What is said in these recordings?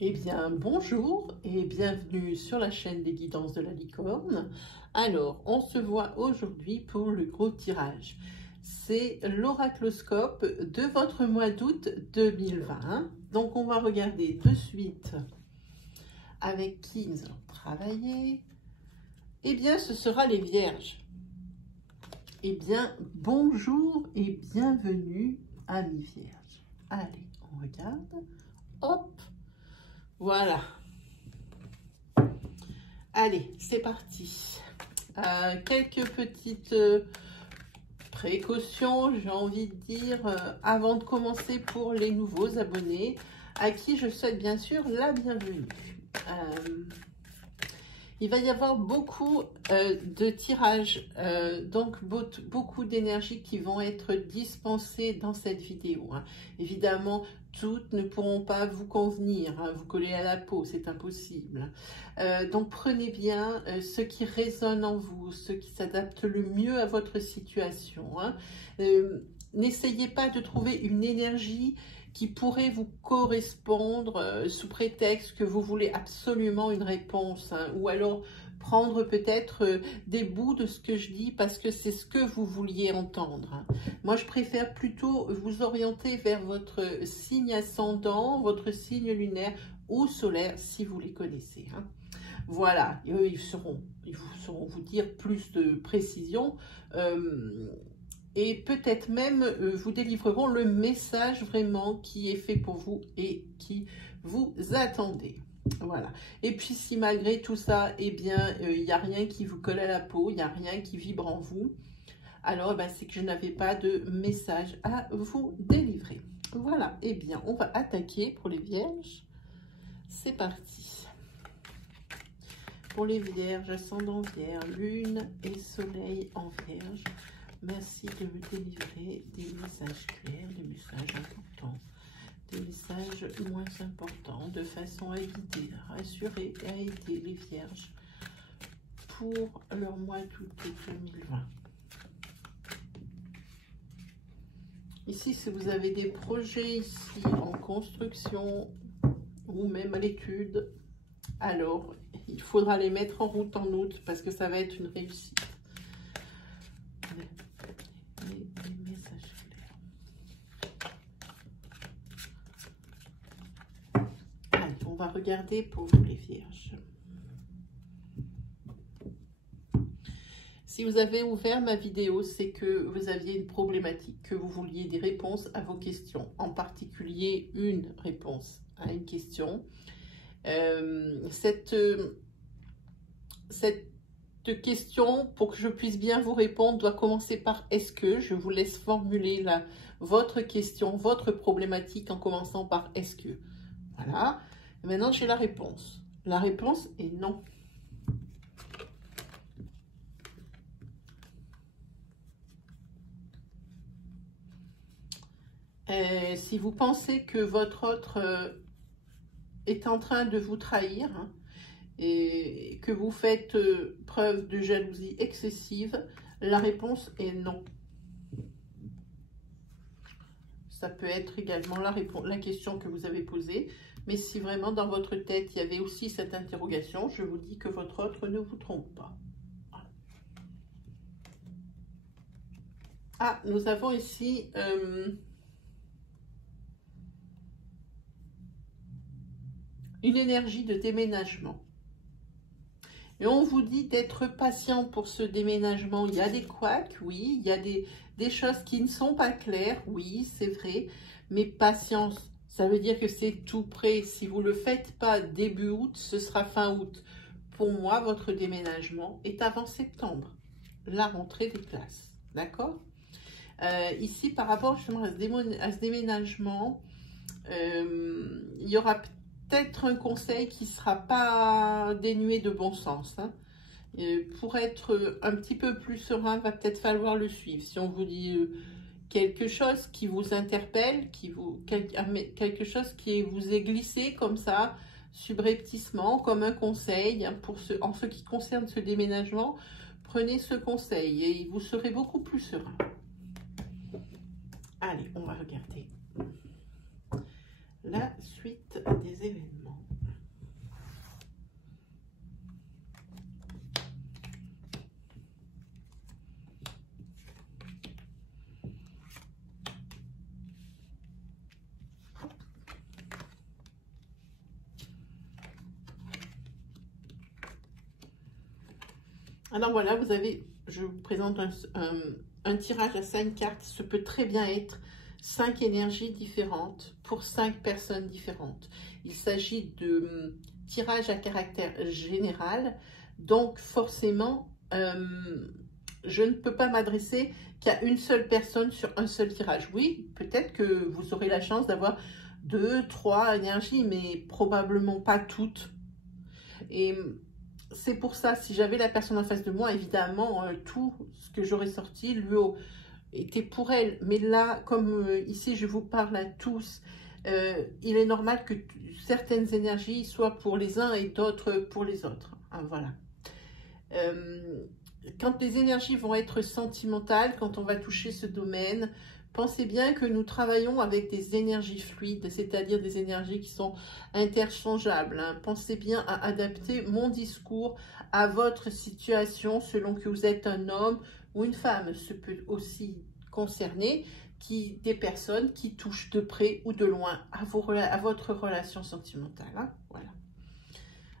Eh bien, bonjour et bienvenue sur la chaîne des guidances de la licorne. Alors, on se voit aujourd'hui pour le gros tirage. C'est l'oracloscope de votre mois d'août 2020. Donc, on va regarder de suite avec qui nous allons travailler. Eh bien, ce sera les vierges. Eh bien, bonjour et bienvenue, amis vierges. Allez, on regarde. Hop! Voilà. Allez, c'est parti. Quelques petites précautions, j'ai envie de dire, avant de commencer pour les nouveaux abonnés, à qui je souhaite bien sûr la bienvenue. Il va y avoir beaucoup de tirages, donc beaucoup d'énergie qui vont être dispensées dans cette vidéo. Hein. Évidemment, toutes ne pourront pas vous convenir, hein, vous coller à la peau, c'est impossible. Donc prenez bien ce qui résonne en vous, ce qui s'adapte le mieux à votre situation. Hein. N'essayez pas de trouver une énergie qui pourrait vous correspondre sous prétexte que vous voulez absolument une réponse, hein, ou alors prendre peut-être des bouts de ce que je dis parce que c'est ce que vous vouliez entendre. Hein. Moi, je préfère plutôt vous orienter vers votre signe ascendant, votre signe lunaire ou solaire si vous les connaissez. Hein. Voilà, et eux, ils sauront vous dire plus de précision. Et peut-être même vous délivreront le message vraiment qui est fait pour vous et qui vous attendez. Voilà. Et puis si malgré tout ça, eh bien, il n'y a rien qui vous colle à la peau, il n'y a rien qui vibre en vous, alors ben, c'est que je n'avais pas de message à vous délivrer. Voilà. Eh bien, on va attaquer pour les vierges. C'est parti. Pour les vierges, ascendant vierge, lune et soleil en vierge. Merci de me délivrer des messages clairs, des messages importants, des messages moins importants, de façon à guider, à rassurer et à aider les vierges pour leur mois d'août 2020. Ici, si vous avez des projets ici en construction ou même à l'étude, alors il faudra les mettre en route en août parce que ça va être une réussite. On va regarder pour vous les vierges. Si vous avez ouvert ma vidéo, c'est que vous aviez une problématique, que vous vouliez des réponses à vos questions, en particulier une réponse à une question. Cette question, pour que je puisse bien vous répondre, doit commencer par « est-ce que ?» Je vous laisse formuler votre question, votre problématique en commençant par « est-ce que ?» Voilà. Et maintenant, j'ai la réponse. La réponse est non. Si vous pensez que votre autre est en train de vous trahir, hein, et que vous faites preuve de jalousie excessive, la réponse est non. Ça peut être également la question que vous avez posée, mais si vraiment dans votre tête, il y avait aussi cette interrogation, je vous dis que votre autre ne vous trompe pas. Voilà. Ah, nous avons ici une énergie de déménagement. Et on vous dit d'être patient pour ce déménagement. Il y a des couacs, oui. Il y a des choses qui ne sont pas claires, oui, c'est vrai. Mais patience, ça veut dire que c'est tout prêt. Si vous ne le faites pas début août, ce sera fin août. Pour moi, votre déménagement est avant septembre, la rentrée des classes. D'accord? Ici, par rapport justement à ce déménagement, il y aura peut-être un conseil qui ne sera pas dénué de bon sens. Hein. Pour être un petit peu plus serein, va peut-être falloir le suivre. Si on vous dit quelque chose qui vous interpelle, quelque chose qui vous est glissé comme ça, subrepticement, comme un conseil, hein, en ce qui concerne ce déménagement, prenez ce conseil et vous serez beaucoup plus serein. Allez, on va regarder la suite des événements. Alors voilà, vous avez, je vous présente un tirage à 5 cartes. Ce peut très bien être 5 énergies différentes pour 5 personnes différentes. Il s'agit de tirage à caractère général, donc forcément, je ne peux pas m'adresser qu'à une seule personne sur un seul tirage. Oui, peut-être que vous aurez la chance d'avoir 2, 3 énergies, mais probablement pas toutes. Et c'est pour ça, si j'avais la personne en face de moi, évidemment, tout ce que j'aurais sorti lui était pour elle. Mais là, comme ici, je vous parle à tous, il est normal que certaines énergies soient pour les uns et d'autres pour les autres. Hein, voilà. Quand les énergies vont être sentimentales, quand on va toucher ce domaine, pensez bien que nous travaillons avec des énergies fluides, c'est-à-dire des énergies qui sont interchangeables. Hein. Pensez bien à adapter mon discours à votre situation selon que vous êtes un homme ou une femme. Ce peut aussi concerner des personnes qui touchent de près ou de loin à votre relation sentimentale. Hein. Voilà.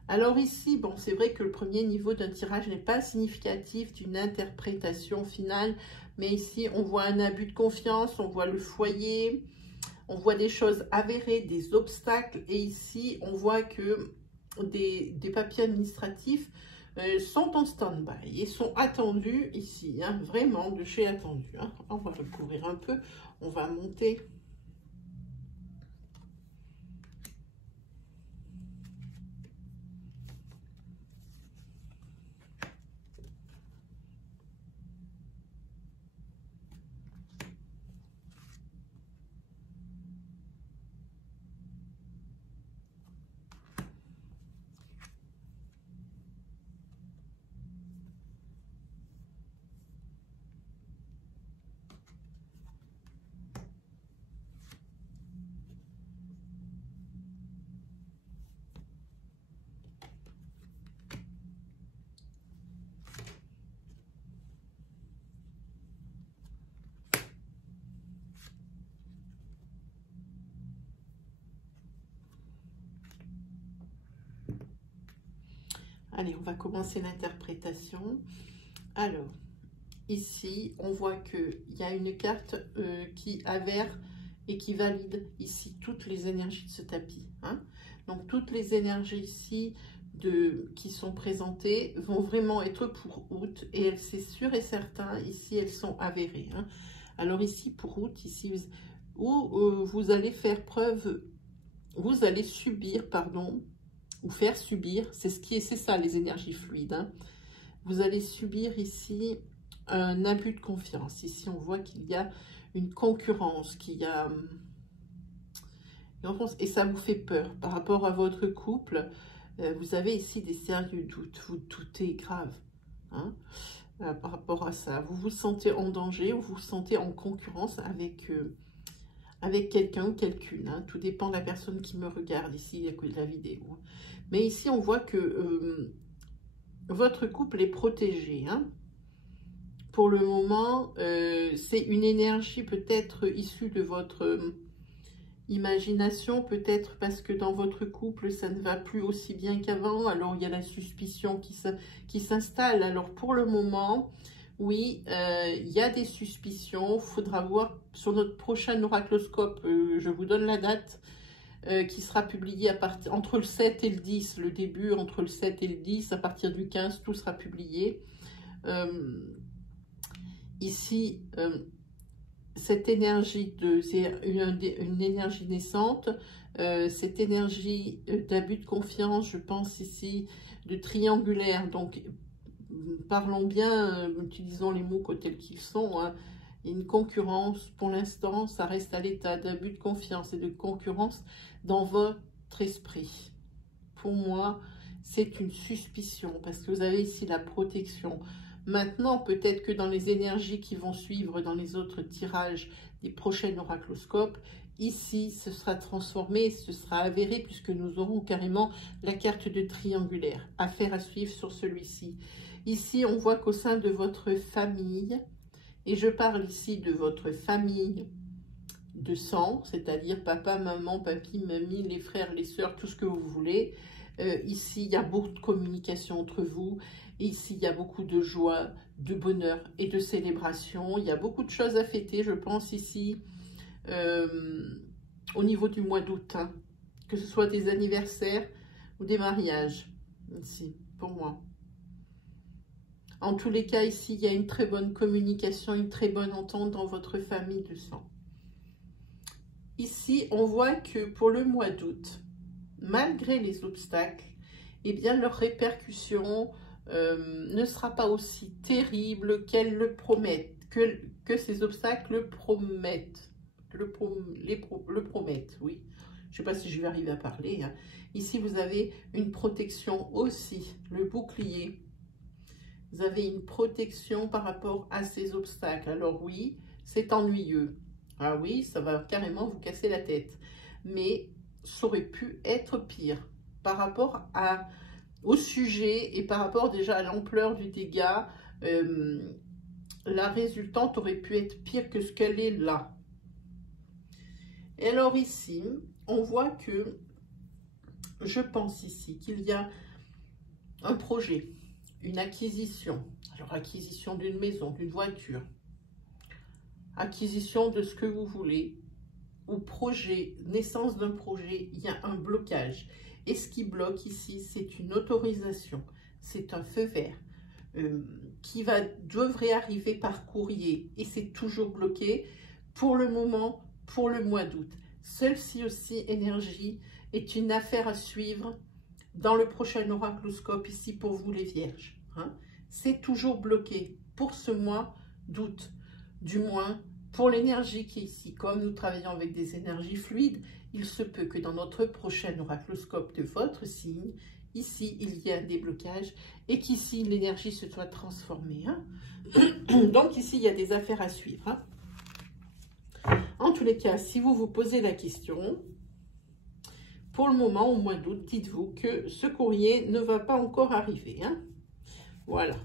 Alors ici, bon, c'est vrai que le premier niveau d'un tirage n'est pas significatif d'une interprétation finale, mais ici, on voit un abus de confiance, on voit le foyer, on voit des choses avérées, des obstacles, et ici, on voit que des papiers administratifs sont en stand-by et sont attendus ici, hein, vraiment de chez attendu. Hein. On va recouvrir un peu, on va monter. Allez, on va commencer l'interprétation. Alors, ici, on voit qu'il y a une carte qui avère et qui valide ici toutes les énergies de ce tapis. Hein. Donc, toutes les énergies ici qui sont présentées vont vraiment être pour août. Et c'est sûr et certain, ici, elles sont avérées. Hein. Alors ici, pour août, ici, vous allez faire preuve, vous allez subir, pardon, ou faire subir, c'est ça les énergies fluides. Hein. Vous allez subir ici un abus de confiance. Ici, on voit qu'il y a une concurrence, et ça vous fait peur par rapport à votre couple. Vous avez ici des sérieux doutes, vous doutez grave hein, par rapport à ça. Vous vous sentez en danger ou vous vous sentez en concurrence avec quelqu'un ou quelqu'une. Hein. Tout dépend de la personne qui me regarde ici, la vidéo. Mais ici, on voit que votre couple est protégé. Hein. Pour le moment, c'est une énergie peut-être issue de votre imagination, peut-être parce que dans votre couple, ça ne va plus aussi bien qu'avant. Alors, il y a la suspicion qui s'installe. Alors, pour le moment, oui, il y a des suspicions. Il faudra voir sur notre prochain oracloscope, je vous donne la date, qui sera publié entre le 7 et le 10, le début entre le 7 et le 10, à partir du 15, tout sera publié. Ici, cette énergie, c'est une énergie naissante, cette énergie d'abus de confiance, je pense ici, de triangulaire, donc parlons bien, utilisons les mots tels qu'ils sont, hein. Il y a une concurrence, pour l'instant, ça reste à l'état d'abus de confiance et de concurrence dans votre esprit. Pour moi, c'est une suspicion, parce que vous avez ici la protection. Maintenant, peut-être que dans les énergies qui vont suivre dans les autres tirages des prochains oracloscopes, ici, ce sera transformé, ce sera avéré, puisque nous aurons carrément la carte de triangulaire. Affaire à suivre sur celui-ci. Ici, on voit qu'au sein de votre famille, et je parle ici de votre famille de sang, c'est-à-dire papa, maman, papy, mamie, les frères, les sœurs, tout ce que vous voulez. Ici, il y a beaucoup de communication entre vous. Ici, il y a beaucoup de joie, de bonheur et de célébration. Il y a beaucoup de choses à fêter, je pense, ici, au niveau du mois d'août. Hein, que ce soit des anniversaires ou des mariages, ici, pour moi. En tous les cas, ici, il y a une très bonne communication, une très bonne entente dans votre famille de sang. Ici, on voit que pour le mois d'août, malgré les obstacles, eh bien, leur répercussion ne sera pas aussi terrible qu'elles le promettent, que ces obstacles le promettent. Le promettent, oui. Je ne sais pas si je vais arriver à parler. Hein. Ici, vous avez une protection aussi, le bouclier. Vous avez une protection par rapport à ces obstacles. Alors oui, c'est ennuyeux. Ah oui, ça va carrément vous casser la tête. Mais ça aurait pu être pire par rapport au sujet et par rapport déjà à l'ampleur du dégât. La résultante aurait pu être pire que ce qu'elle est là. Et alors ici, on voit que, je pense ici qu'il y a un projet, une acquisition. Alors acquisition d'une maison, d'une voiture, acquisition de ce que vous voulez, ou projet, naissance d'un projet, il y a un blocage. Et ce qui bloque ici, c'est une autorisation, c'est un feu vert qui devrait arriver par courrier et c'est toujours bloqué pour le moment, pour le mois d'août. Celle-ci aussi, énergie, est une affaire à suivre dans le prochain oracloscope ici pour vous les vierges. Hein. C'est toujours bloqué pour ce mois d'août, du moins pour l'énergie qui est ici. Comme nous travaillons avec des énergies fluides, il se peut que dans notre prochain oracloscope de votre signe, ici, il y a un déblocage et qu'ici, l'énergie se soit transformée. Hein. Donc ici, il y a des affaires à suivre. Hein. En tous les cas, si vous vous posez la question, pour le moment, au mois d'août, dites-vous que ce courrier ne va pas encore arriver. Hein. Voilà.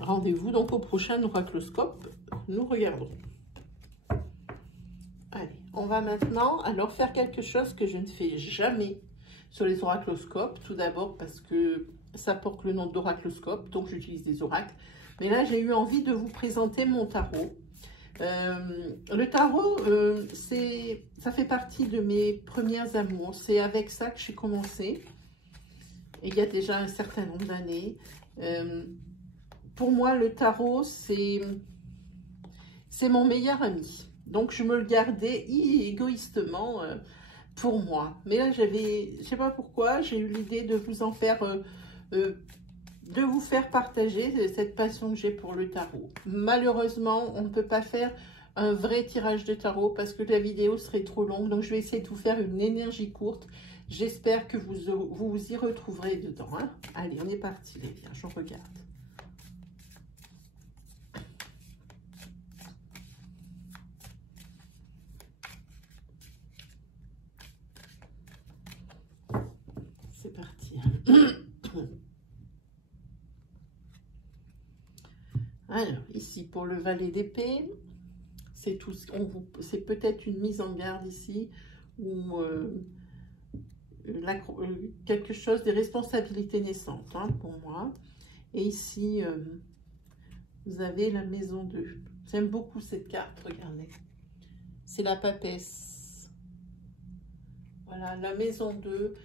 Rendez-vous donc au prochain oracloscope. Nous regardons. Allez, on va maintenant alors faire quelque chose que je ne fais jamais sur les oracloscopes. Tout d'abord parce que ça porte le nom d'oracloscope, donc j'utilise des oracles. Mais là, j'ai eu envie de vous présenter mon tarot. Le tarot, ça fait partie de mes premières amours. C'est avec ça que j'ai commencé. Et il y a déjà un certain nombre d'années. Pour moi, le tarot, c'est mon meilleur ami. Donc, je me le gardais égoïstement pour moi. Mais là, je sais pas pourquoi, j'ai eu l'idée de vous en faire, de vous faire partager cette passion que j'ai pour le tarot. Malheureusement, on ne peut pas faire un vrai tirage de tarot parce que la vidéo serait trop longue. Donc, je vais essayer de vous faire une énergie courte. J'espère que vous y retrouverez dedans. Hein. Allez, on est parti, les vierges, on regarde. C'est parti. Alors, ici, pour le valet d'épée, c'est tout. C'est peut-être une mise en garde ici, ou quelque chose des responsabilités naissantes, hein, pour moi. Et ici, vous avez la maison 2. J'aime beaucoup cette carte, regardez. C'est la papesse. Voilà, la maison 2.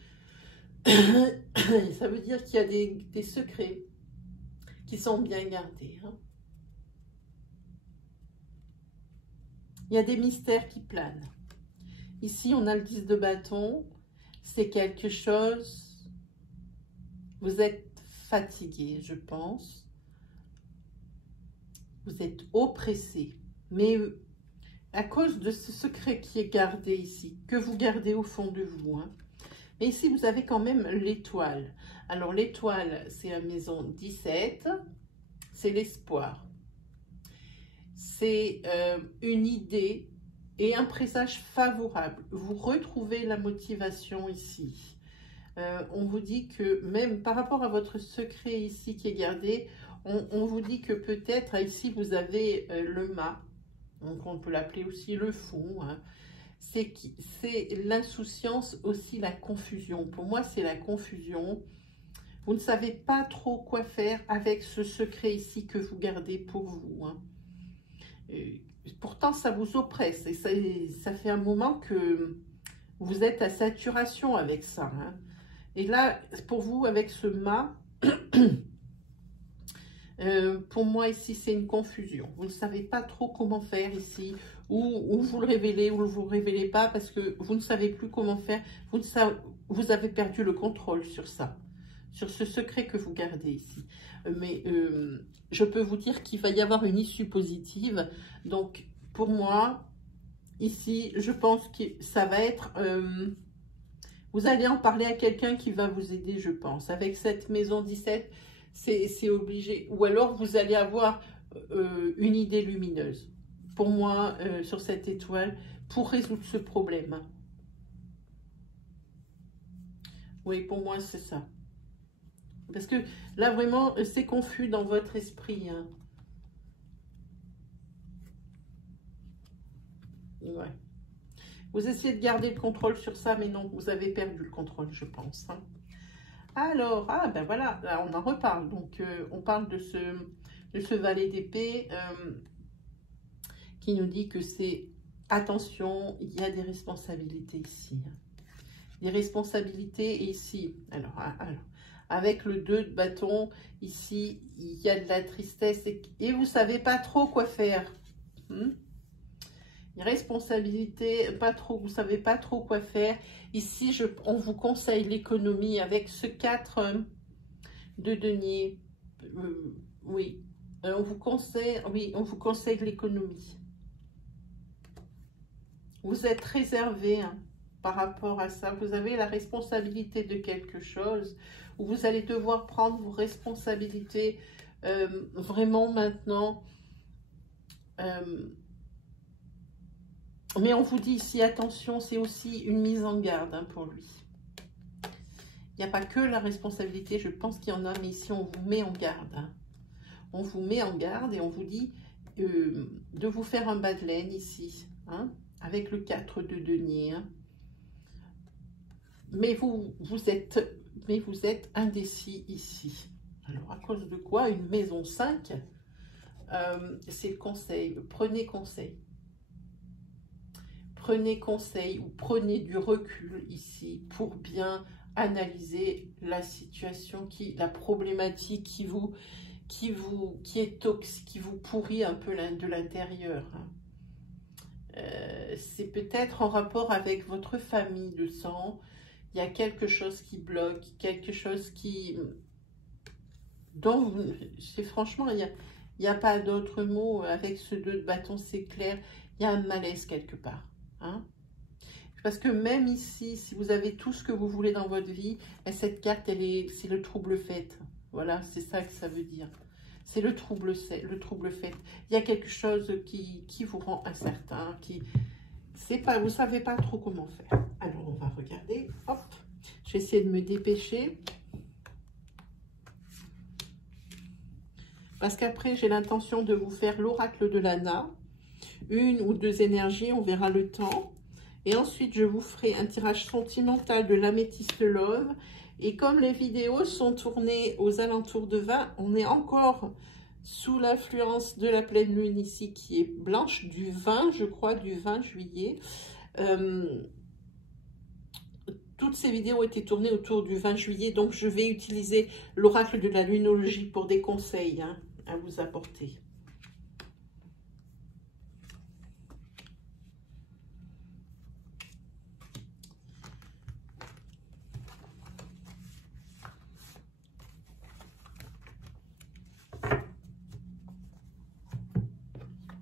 Ça veut dire qu'il y a des secrets qui sont bien gardés. Hein. Il y a des mystères qui planent. Ici, on a le 10 de bâton. C'est quelque chose... Vous êtes fatigué, je pense. Vous êtes oppressé. Mais à cause de ce secret qui est gardé ici, que vous gardez au fond de vous. Hein. Mais ici, vous avez quand même l'étoile. Alors, l'étoile, c'est la maison 17. C'est l'espoir. C'est une idée et un présage favorable. Vous retrouvez la motivation ici. On vous dit que même par rapport à votre secret ici qui est gardé, on vous dit que peut-être ici vous avez le mât. Donc on peut l'appeler aussi le fond. Hein. c'est l'insouciance, aussi la confusion. Pour moi, c'est la confusion. Vous ne savez pas trop quoi faire avec ce secret ici que vous gardez pour vous. Hein. Pourtant, ça vous oppresse et ça fait un moment que vous êtes à saturation avec ça. Hein. Et là, pour vous, avec ce mât, pour moi, ici, c'est une confusion. Vous ne savez pas trop comment faire ici, ou vous le révélez, ou vous ne le révélez pas, parce que vous ne savez plus comment faire. Vous avez perdu le contrôle sur ça, sur ce secret que vous gardez ici. Mais je peux vous dire qu'il va y avoir une issue positive. Donc, pour moi, ici, je pense que ça va être... vous allez en parler à quelqu'un qui va vous aider, je pense. Avec cette maison 17, c'est obligé. Ou alors, vous allez avoir une idée lumineuse. Pour moi, sur cette étoile, pour résoudre ce problème. Oui, pour moi, c'est ça. Parce que là, vraiment, c'est confus dans votre esprit. Hein. Ouais. Vous essayez de garder le contrôle sur ça, mais non, vous avez perdu le contrôle, je pense. Hein. Alors, ah ben voilà, là, on en reparle. Donc, on parle de ce valet d'épée qui nous dit que c'est, attention, il y a des responsabilités ici. Hein. Des responsabilités ici. Alors, avec le 2 de bâton, ici, il y a de la tristesse et vous ne savez pas trop quoi faire. Responsabilité, pas trop, vous ne savez pas trop quoi faire. Ici, on vous conseille l'économie avec ce 4 de denier. Oui, on vous conseille l'économie. Vous êtes réservé hein, par rapport à ça. Vous avez la responsabilité de quelque chose où vous allez devoir prendre vos responsabilités vraiment maintenant. Mais on vous dit ici, attention, c'est aussi une mise en garde hein, pour lui. Il n'y a pas que la responsabilité, je pense qu'il y en a, mais ici on vous met en garde. Hein. On vous met en garde et on vous dit de vous faire un bas de laine ici, hein, avec le 4 de denier. Hein. Mais vous êtes indécis ici. Alors, à cause de quoi? Une maison 5, c'est le conseil. Prenez conseil. Prenez conseil ou prenez du recul ici pour bien analyser la situation, la problématique qui est toxique, qui vous pourrit un peu de l'intérieur. C'est peut-être en rapport avec votre famille de sang. Il y a quelque chose qui bloque, quelque chose qui... franchement, il n'y a pas d'autre mot. Avec ce 2 de bâton, c'est clair. Il y a un malaise quelque part. Hein? Parce que même ici, si vous avez tout ce que vous voulez dans votre vie, cette carte, c'est le trouble fait. Voilà, c'est ça que ça veut dire. C'est le trouble fait. Il y a quelque chose qui vous rend incertain, vous ne savez pas trop comment faire. Alors, on va regarder. Hop, je vais essayer de me dépêcher. Parce qu'après, j'ai l'intention de vous faire l'oracle de l'Anna. 1 ou 2 énergies, on verra le temps. Et ensuite, je vous ferai un tirage sentimental de l'améthyste love. Et comme les vidéos sont tournées aux alentours de 20, on est encore sous l'influence de la pleine lune ici qui est blanche, du 20, je crois, du 20 juillet. Toutes ces vidéos ont été tournées autour du 20 juillet, donc je vais utiliser l'oracle de la lunologie pour des conseils hein, à vous apporter.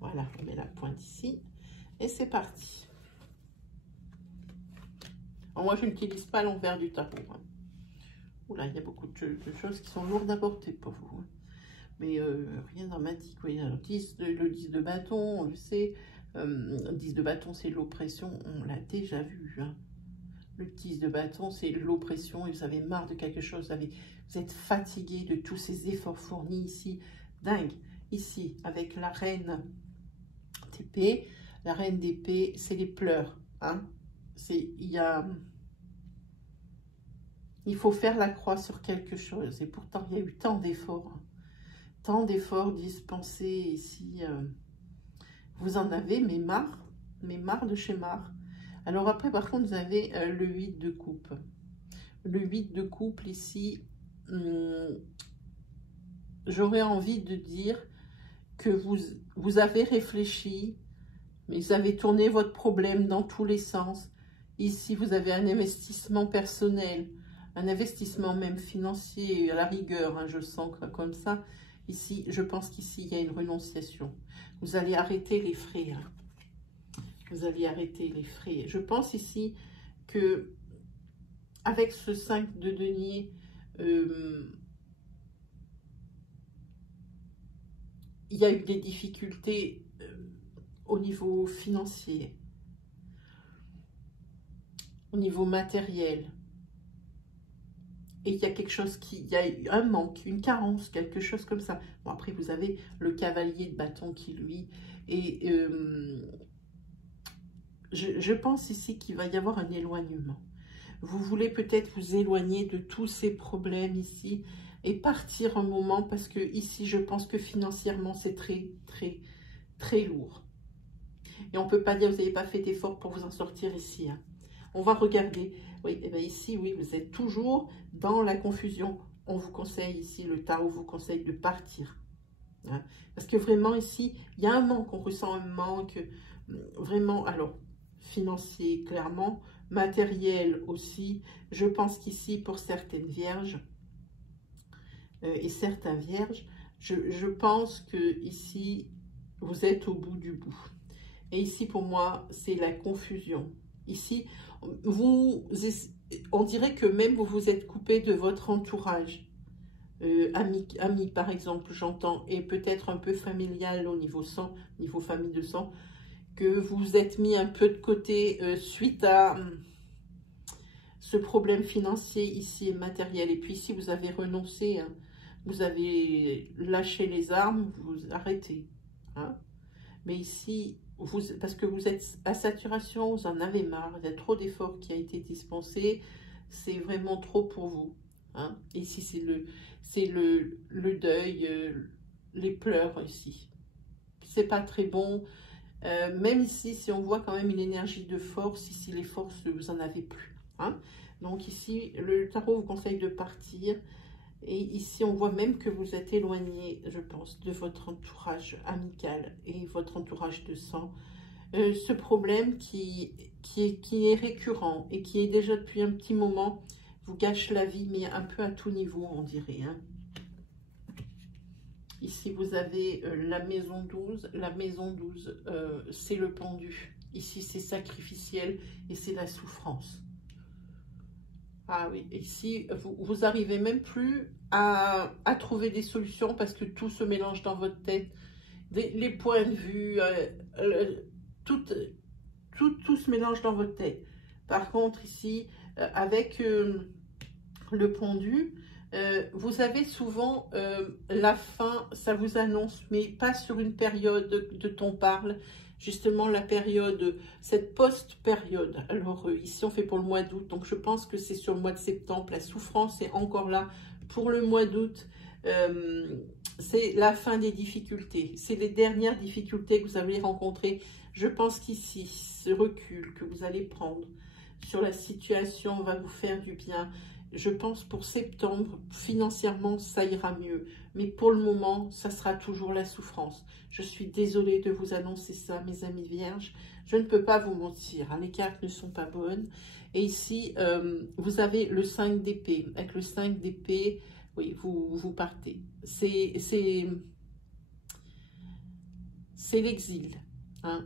Voilà, on met la pointe ici et c'est parti. Alors moi, je n'utilise pas l'envers du tarot. Hein. Oula, il y a beaucoup de choses qui sont lourdes à porter pour vous. Hein. Mais rien de dramatique. Oui. Alors, le 10 de bâton, on le sait. 10 de bâton, c'est l'oppression. On l'a déjà vu. Hein. Le 10 de bâton, c'est l'oppression. Et vous avez marre de quelque chose. Vous êtes fatigué de tous ces efforts fournis ici. Dingue. Ici, avec la reine d'épée. La reine d'épée, c'est les pleurs. Hein. Il faut faire la croix sur quelque chose. Et pourtant, il y a eu tant d'efforts. Tant d'efforts dispensés ici. Vous en avez, mais marre de chez marre. Alors après, par contre, vous avez le 8 de coupe. Le 8 de couple ici, j'aurais envie de dire que vous avez réfléchi, mais vous avez tourné votre problème dans tous les sens. Ici, vous avez un investissement personnel, un investissement même financier, à la rigueur, hein, je sens comme ça. Ici, je pense qu'ici, il y a une renonciation. Vous allez arrêter les frais. Hein. Vous allez arrêter les frais. Je pense ici que avec ce 5 de denier, il y a eu des difficultés au niveau financier, au niveau matériel. Et il y a quelque chose il y a eu un manque, une carence, quelque chose comme ça. Bon, après, vous avez le cavalier de bâton qui, lui, et je pense ici qu'il va y avoir un éloignement. Vous voulez peut-être vous éloigner de tous ces problèmes ici et partir un moment parce que ici, je pense que financièrement, c'est très lourd. Et on ne peut pas dire que vous n'avez pas fait d'effort pour vous en sortir ici. Hein. On va regarder. Oui, et bien ici, oui, vous êtes toujours dans la confusion. On vous conseille ici, le tarot vous conseille de partir. Hein. Parce que vraiment ici, il y a un manque. On ressent un manque vraiment, alors, financier, clairement, matériel aussi. Je pense qu'ici, pour certaines vierges et certains vierges, je pense que ici, vous êtes au bout du bout. Et ici, pour moi, c'est la confusion. Ici, on dirait que même vous vous êtes coupé de votre entourage. Ami, par exemple, j'entends, et peut-être un peu familial au niveau sang, niveau famille de sang, que vous vous êtes mis un peu de côté suite à ce problème financier ici et matériel. Et puis ici, vous avez renoncé, hein, vous avez lâché les armes, vous arrêtez. Hein. Mais ici, parce que vous êtes à saturation, vous en avez marre, il y a trop d'efforts qui a été dispensé, c'est vraiment trop pour vous. Hein. Ici, c'est le deuil, les pleurs ici. C'est pas très bon. Même ici, si on voit quand même une énergie de force, ici les forces, vous en avez plus. Hein. Donc ici, le tarot vous conseille de partir. Et ici, on voit même que vous êtes éloigné, je pense, de votre entourage amical et votre entourage de sang. Ce problème qui est récurrent et qui est déjà depuis un petit moment, vous gâche la vie, mais un peu à tout niveau, on dirait. Hein. Ici, vous avez la maison 12. La maison 12, c'est le pendu. Ici, c'est sacrificiel et c'est la souffrance. Ah oui, ici, vous n'arrivez même plus à trouver des solutions parce que tout se mélange dans votre tête. Les points de vue, tout se mélange dans votre tête. Par contre, ici, avec le pendu, vous avez souvent la fin, ça vous annonce, mais pas sur une période de on parle. Justement, la période, cette post-période. Alors, ici, on fait pour le mois d'août. Donc, je pense que c'est sur le mois de septembre. La souffrance est encore là. Pour le mois d'août, c'est la fin des difficultés. C'est les dernières difficultés que vous allez rencontrer. Je pense qu'ici, ce recul que vous allez prendre sur la situation va vous faire du bien. Je pense pour septembre, financièrement, ça ira mieux. Mais pour le moment, ça sera toujours la souffrance. Je suis désolée de vous annoncer ça, mes amis vierges. Je ne peux pas vous mentir. Hein, les cartes ne sont pas bonnes. Et ici, vous avez le 5 d'épée. Avec le 5 d'épée, oui, vous partez. C'est l'exil. Hein.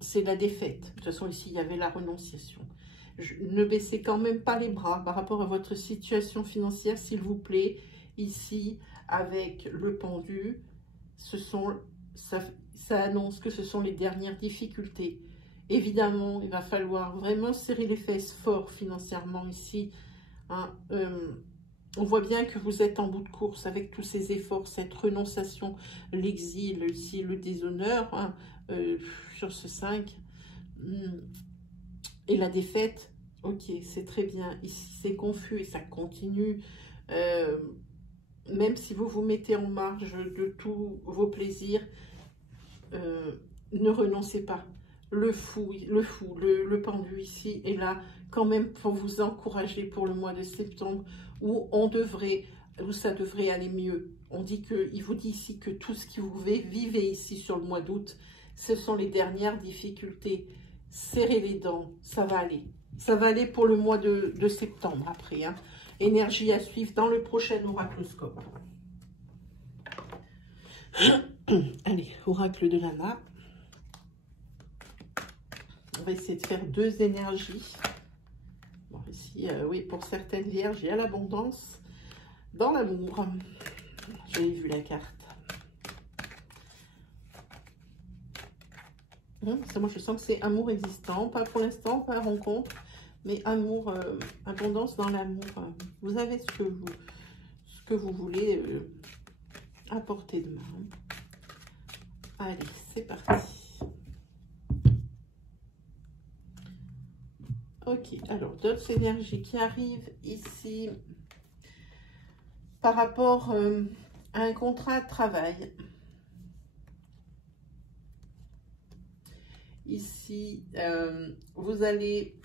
C'est la défaite. De toute façon, ici, il y avait la renonciation. Ne baissez quand même pas les bras par rapport à votre situation financière, s'il vous plaît. Ici, avec le pendu, ça annonce que ce sont les dernières difficultés. Évidemment, il va falloir vraiment serrer les fesses fort financièrement ici. Hein, On voit bien que vous êtes en bout de course avec tous ces efforts, cette renonciation, l'exil, ici le déshonneur, hein, sur ce 5. Et la défaite, ok, c'est très bien. Ici, c'est confus et ça continue. Même si vous vous mettez en marge de tous vos plaisirs, ne renoncez pas. Le pendu ici est là quand même pour vous encourager pour le mois de septembre où ça devrait aller mieux. Il vous dit ici que tout ce que vous vivez ici sur le mois d'août, ce sont les dernières difficultés. Serrez les dents, ça va aller. Ça va aller pour le mois de septembre après. Hein. Énergie à suivre dans le prochain oracloscope. Allez, oracle de Lana. On va essayer de faire 2 énergies. Bon, ici, oui, pour certaines vierges, il y a l'abondance dans l'amour. J'avais vu la carte. Moi, je sens que c'est amour existant. Pas pour l'instant, pas rencontre, mais amour, abondance dans l'amour. Vous avez ce que vous voulez à portée de main. Allez, c'est parti. Ok, alors d'autres énergies qui arrivent ici par rapport à un contrat de travail. Ici, vous allez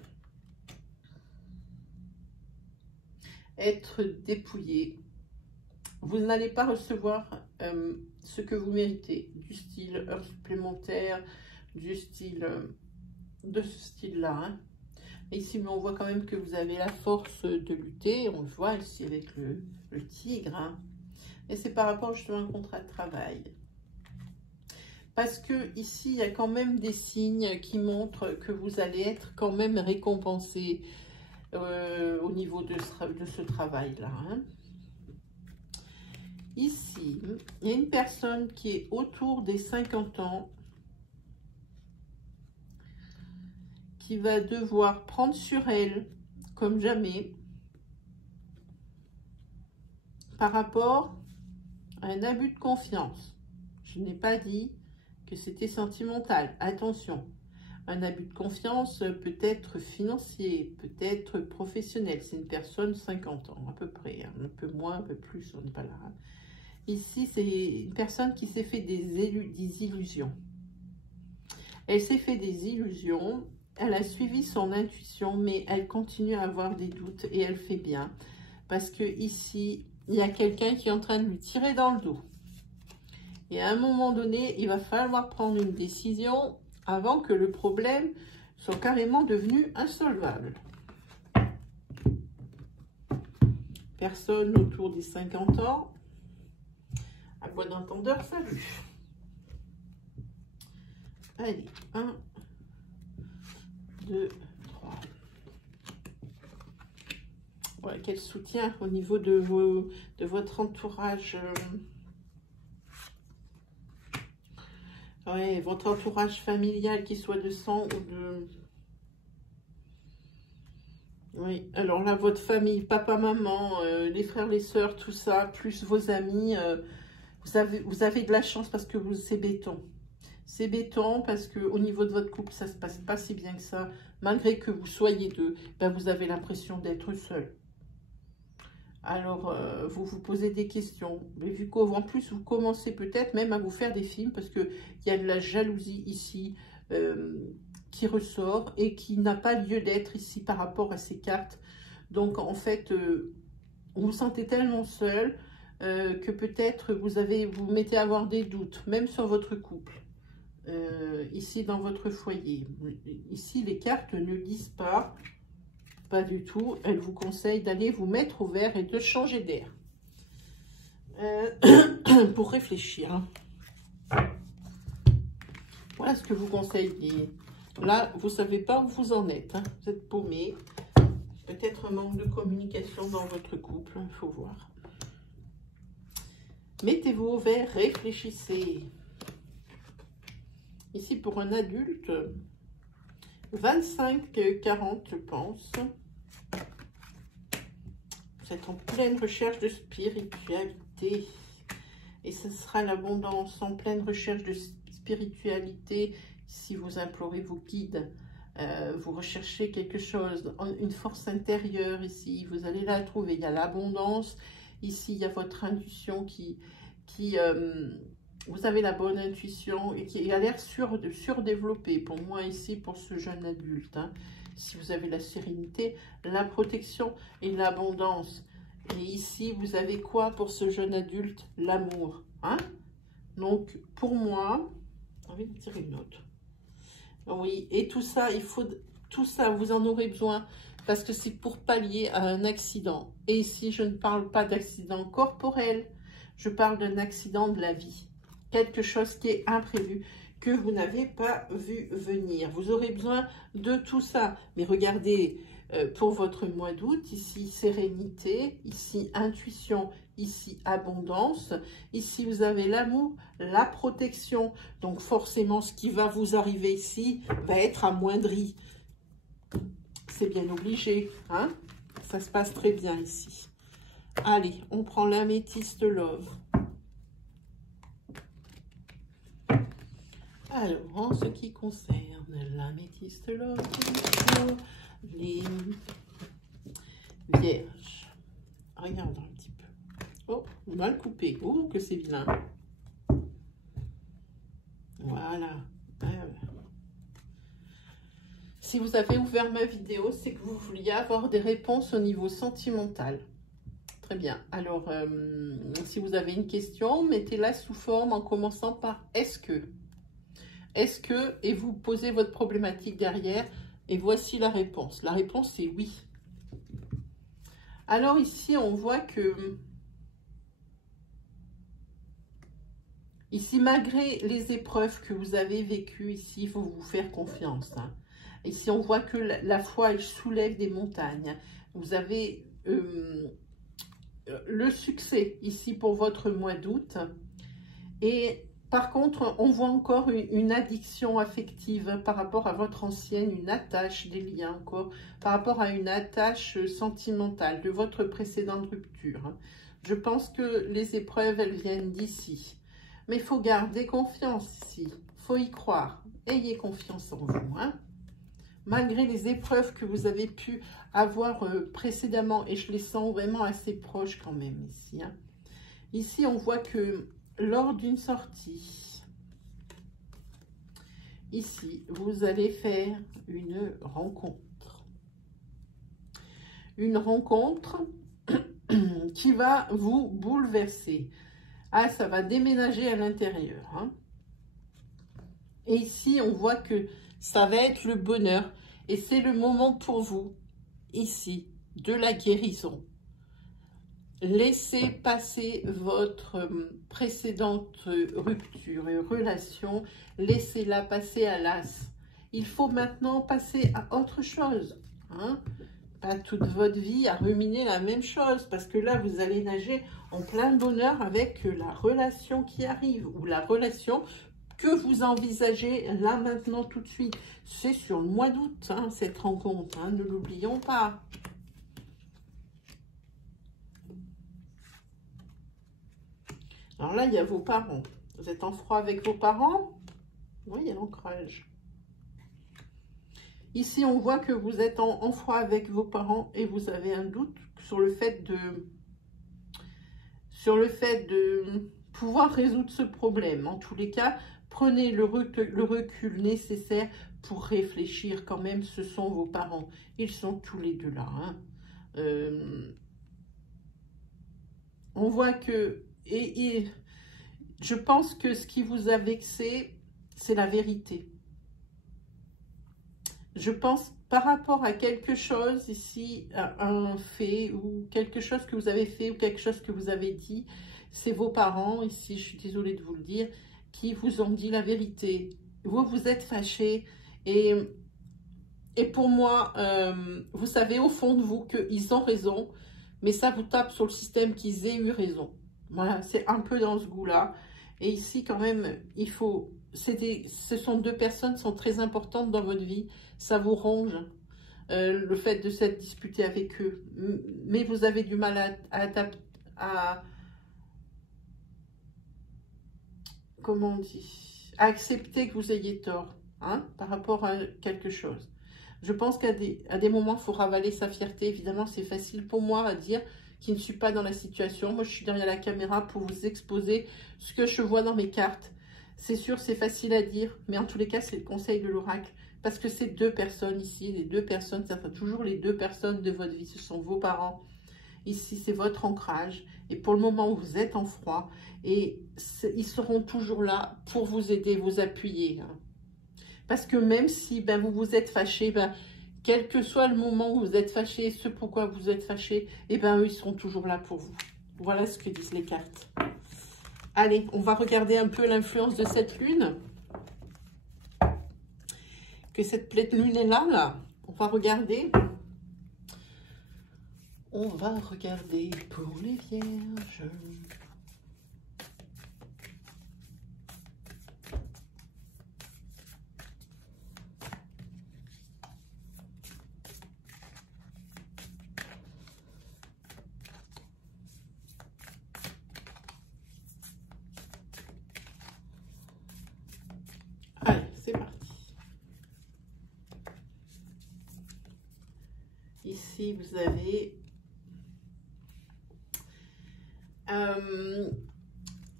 être dépouillé. Vous n'allez pas recevoir ce que vous méritez, du style heures supplémentaires, du style de ce style-là. Hein. Ici, mais on voit quand même que vous avez la force de lutter. On le voit ici avec le tigre. Hein. Et c'est par rapport justement à un contrat de travail. Parce que ici, il y a quand même des signes qui montrent que vous allez être quand même récompensé au niveau de ce travail-là. Hein. Ici, il y a une personne qui est autour des 50 ans qui va devoir prendre sur elle comme jamais par rapport à un abus de confiance. Je n'ai pas dit que c'était sentimental. Attention, un abus de confiance peut être financier, peut être professionnel. C'est une personne 50 ans à peu près, hein, un peu moins, un peu plus, on n'est pas là. Hein. Ici, c'est une personne qui s'est fait des illusions. Elle s'est fait des illusions, elle a suivi son intuition, mais elle continue à avoir des doutes et elle fait bien. Parce que ici, il y a quelqu'un qui est en train de lui tirer dans le dos. Et à un moment donné, il va falloir prendre une décision avant que le problème soit carrément devenu insolvable. Personne autour des 50 ans. À bois d'entendeur, salut. Allez, 1, 2, 3. Ouais, quel soutien au niveau de votre entourage. Ouais, votre entourage familial, qui soit de sang ou de... Oui, alors là, votre famille, papa, maman, les frères, les sœurs, tout ça, plus vos amis, vous avez de la chance parce que c'est béton. C'est béton parce qu'au niveau de votre couple, ça ne se passe pas si bien que ça. Malgré que vous soyez deux, ben vous avez l'impression d'être seul. Alors, vous vous posez des questions. Mais vu qu'en plus, vous commencez peut-être même à vous faire des films parce qu'il y a de la jalousie ici qui ressort et qui n'a pas lieu d'être ici par rapport à ces cartes. Donc, en fait, vous vous sentez tellement seul que peut-être vous mettez à avoir des doutes, même sur votre couple. Ici, dans votre foyer. Ici, les cartes ne disent pas... Pas du tout. Elle vous conseille d'aller vous mettre au vert et de changer d'air. Pour réfléchir. Voilà ce que vous conseille. Là, vous ne savez pas où vous en êtes. Hein. Vous êtes paumé. Peut-être un manque de communication dans votre couple. Il faut voir. Mettez-vous au vert, réfléchissez. Ici, pour un adulte, 25-40, je pense. Vous êtes en pleine recherche de spiritualité. Et ce sera l'abondance, en pleine recherche de spiritualité. Si vous implorez vos guides, vous recherchez quelque chose, une force intérieure ici, vous allez la trouver. Il y a l'abondance, ici il y a votre intuition vous avez la bonne intuition et qui a l'air surdéveloppée pour moi ici, pour ce jeune adulte. Hein. Si vous avez la sérénité, la protection et l'abondance. Et ici, vous avez quoi pour ce jeune adulte? L'amour. Hein? Donc, pour moi, on va tirer une autre. Oui, et tout ça, tout ça, vous en aurez besoin parce que c'est pour pallier à un accident. Et ici, je ne parle pas d'accident corporel, je parle d'un accident de la vie. Quelque chose qui est imprévu, que vous n'avez pas vu venir. Vous aurez besoin de tout ça. Mais regardez, pour votre mois d'août, ici sérénité, ici intuition, ici abondance, ici vous avez l'amour, la protection. Donc forcément, ce qui va vous arriver ici va être amoindri. C'est bien obligé, hein? Ça se passe très bien ici. Allez, on prend l'améthyste love. Alors, en ce qui concerne l'améthyste love, les vierges. Regardons un petit peu. Oh, mal coupé. Oh, que c'est vilain. Voilà. Si vous avez ouvert ma vidéo, c'est que vous vouliez avoir des réponses au niveau sentimental. Très bien. Alors, si vous avez une question, mettez-la sous forme en commençant par « Est-ce que ?» Est-ce que, et vous posez votre problématique derrière, et voici la réponse. La réponse est oui. Alors ici, on voit que, ici, malgré les épreuves que vous avez vécues, ici, il faut vous faire confiance. Hein. Ici, on voit que la foi, elle soulève des montagnes. Vous avez le succès, ici, pour votre mois d'août. Et par contre, on voit encore une addiction affective par rapport à votre ancienne, une attache, des liens encore, par rapport à une attache sentimentale de votre précédente rupture. Je pense que les épreuves, elles viennent d'ici. Mais il faut garder confiance ici, il faut y croire. Ayez confiance en vous. Hein. Malgré les épreuves que vous avez pu avoir précédemment, et je les sens vraiment assez proches quand même ici. Hein. Ici, on voit que lors d'une sortie, ici, vous allez faire une rencontre. Une rencontre qui va vous bouleverser. Ah, ça va déménager à l'intérieur. Hein. Et ici, on voit que ça va être le bonheur. Et c'est le moment pour vous, ici, de la guérison. Laissez passer votre précédente rupture et relation. Laissez-la passer à l'as. Il faut maintenant passer à autre chose. Hein? Pas toute votre vie à ruminer la même chose. Parce que là, vous allez nager en plein bonheur avec la relation qui arrive. Ou la relation que vous envisagez là, maintenant, tout de suite. C'est sur le mois d'août, hein, cette rencontre. Hein, ne l'oublions pas. Alors là, il y a vos parents. Vous êtes en froid avec vos parents? Oui, il y a l'ancrage. Ici, on voit que vous êtes en froid avec vos parents et vous avez un doute sur le fait de pouvoir résoudre ce problème. En tous les cas, prenez le recul nécessaire pour réfléchir quand même. Ce sont vos parents. Ils sont tous les deux là. Hein. On voit que... Et je pense que ce qui vous a vexé, c'est la vérité. Je pense par rapport à quelque chose ici, un fait ou quelque chose que vous avez fait ou quelque chose que vous avez dit, c'est vos parents, ici je suis désolée de vous le dire, qui vous ont dit la vérité. Vous, vous êtes fâchés et pour moi, vous savez au fond de vous qu'ils ont raison, mais ça vous tape sur le système qu'ils aient eu raison. Voilà, c'est un peu dans ce goût-là. Et ici, quand même, il faut... ce sont deux personnes qui sont très importantes dans votre vie. Ça vous ronge. le fait de s'être disputé avec eux. Mais vous avez du mal comment on dit, à accepter que vous ayez tort, hein, par rapport à quelque chose. Je pense qu'à des moments, il faut ravaler sa fierté. Évidemment, c'est facile pour moi à dire qui ne suis pas dans la situation. Moi, je suis derrière la caméra pour vous exposer ce que je vois dans mes cartes. C'est sûr, c'est facile à dire, mais en tous les cas, c'est le conseil de l'oracle. Parce que ces deux personnes ici, les deux personnes, ça sera toujours les deux personnes de votre vie. Ce sont vos parents. Ici, c'est votre ancrage. Et pour le moment où vous êtes en froid, et ils seront toujours là pour vous aider, vous appuyer. Hein. Parce que même si vous vous êtes fâché, quel que soit le moment où vous êtes fâché, ce pourquoi vous êtes fâché, eux, ils seront toujours là pour vous. Voilà ce que disent les cartes. Allez, on va regarder un peu l'influence de cette lune. Que cette pleine lune est là. On va regarder. On va regarder pour les vierges. Allez, c'est parti. Ici, vous avez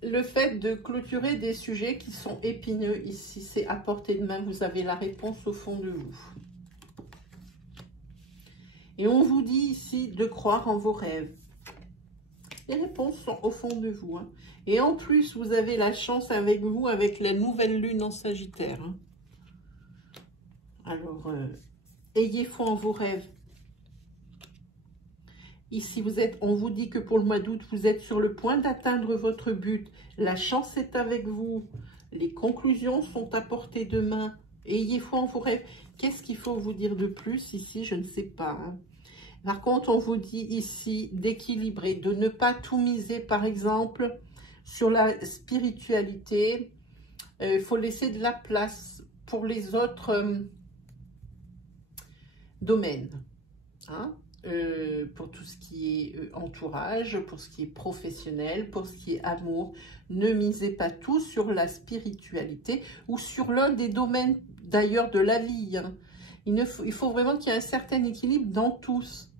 le fait de clôturer des sujets qui sont épineux. Ici, c'est à portée de main. Vous avez la réponse au fond de vous. Et on vous dit ici de croire en vos rêves. Les réponses sont au fond de vous. Hein. Et en plus, vous avez la chance avec vous, avec la nouvelle lune en Sagittaire. Hein. Alors, ayez foi en vos rêves. Ici, on vous dit que pour le mois d'août, vous êtes sur le point d'atteindre votre but. La chance est avec vous. Les conclusions sont à portée de main. Ayez foi en vos rêves. Qu'est-ce qu'il faut vous dire de plus ici? Je ne sais pas. Hein. Par contre, on vous dit ici d'équilibrer, de ne pas tout miser, par exemple, sur la spiritualité. Il faut laisser de la place pour les autres domaines. Hein? Pour tout ce qui est entourage, pour ce qui est professionnel, pour ce qui est amour. Ne misez pas tout sur la spiritualité ou sur l'un des domaines d'ailleurs de la vie. Hein. Il faut vraiment qu'il y ait un certain équilibre dans tous.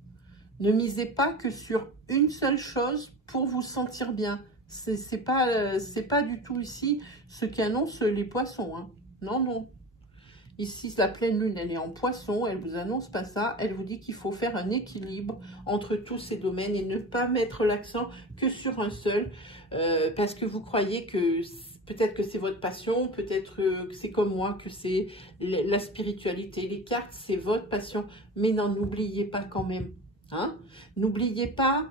Ne misez pas que sur une seule chose pour vous sentir bien. C'est pas du tout ici ce qu'annoncent les poissons. Hein. Non, non. Ici, la pleine lune, elle est en poisson, elle vous annonce pas ça, elle vous dit qu'il faut faire un équilibre entre tous ces domaines et ne pas mettre l'accent que sur un seul, parce que vous croyez que peut-être que c'est votre passion, peut-être que c'est comme moi, que c'est la spiritualité, les cartes, c'est votre passion, mais n'oubliez pas quand même, hein, n'oubliez pas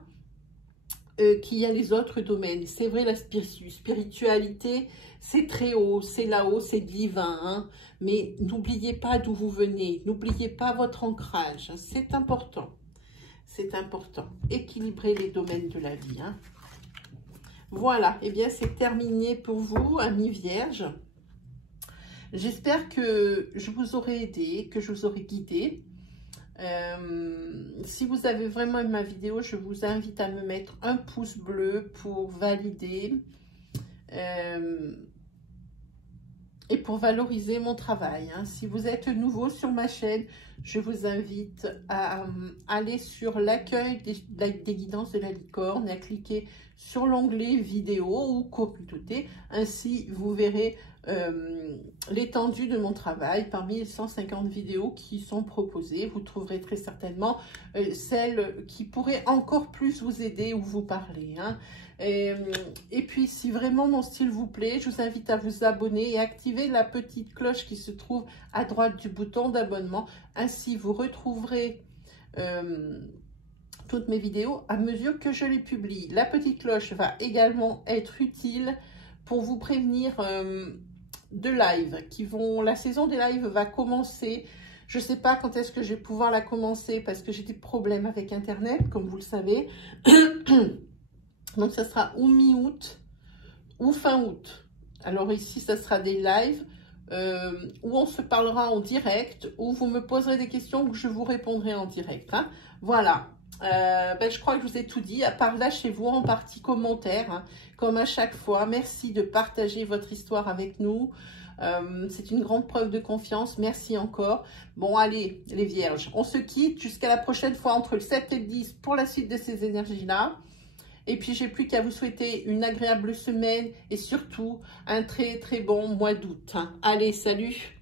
qu'il y a les autres domaines. C'est vrai, la spiritualité, c'est très haut, c'est là-haut, c'est divin. Hein? Mais n'oubliez pas d'où vous venez. N'oubliez pas votre ancrage. Hein? C'est important. C'est important. Équilibrer les domaines de la vie. Hein? Voilà. Eh bien, c'est terminé pour vous, amis vierges. J'espère que je vous aurai aidé, que je vous aurai guidé. Si vous avez vraiment aimé ma vidéo, je vous invite à me mettre un pouce bleu pour valider et pour valoriser mon travail. Hein. Si vous êtes nouveau sur ma chaîne, je vous invite à aller sur l'accueil des guidances de la licorne et à cliquer sur l'onglet vidéo ou communauté. Ainsi, vous verrez l'étendue de mon travail parmi les 150 vidéos qui sont proposées. Vous trouverez très certainement celles qui pourraient encore plus vous aider ou vous parler. Hein. Et puis, si vraiment mon style vous plaît, je vous invite à vous abonner et activer la petite cloche qui se trouve à droite du bouton d'abonnement. Ainsi, vous retrouverez toutes mes vidéos à mesure que je les publie. La petite cloche va également être utile pour vous prévenir de live la saison des lives va commencer. Je ne sais pas quand est-ce que je vais pouvoir la commencer parce que j'ai des problèmes avec internet, comme vous le savez. Donc ça sera ou mi-août ou fin août. Alors ici, ça sera des lives où on se parlera en direct, où vous me poserez des questions, où je vous répondrai en direct. Hein. Voilà. Je crois que je vous ai tout dit, à part lâchez-vous en partie commentaire, hein, comme à chaque fois. Merci de partager votre histoire avec nous. C'est une grande preuve de confiance. Merci encore. Bon, allez, les vierges, on se quitte jusqu'à la prochaine fois entre le 7 et le 10 pour la suite de ces énergies-là. Et puis, j'ai plus qu'à vous souhaiter une agréable semaine et surtout un très, très bon mois d'août. Hein. Allez, salut!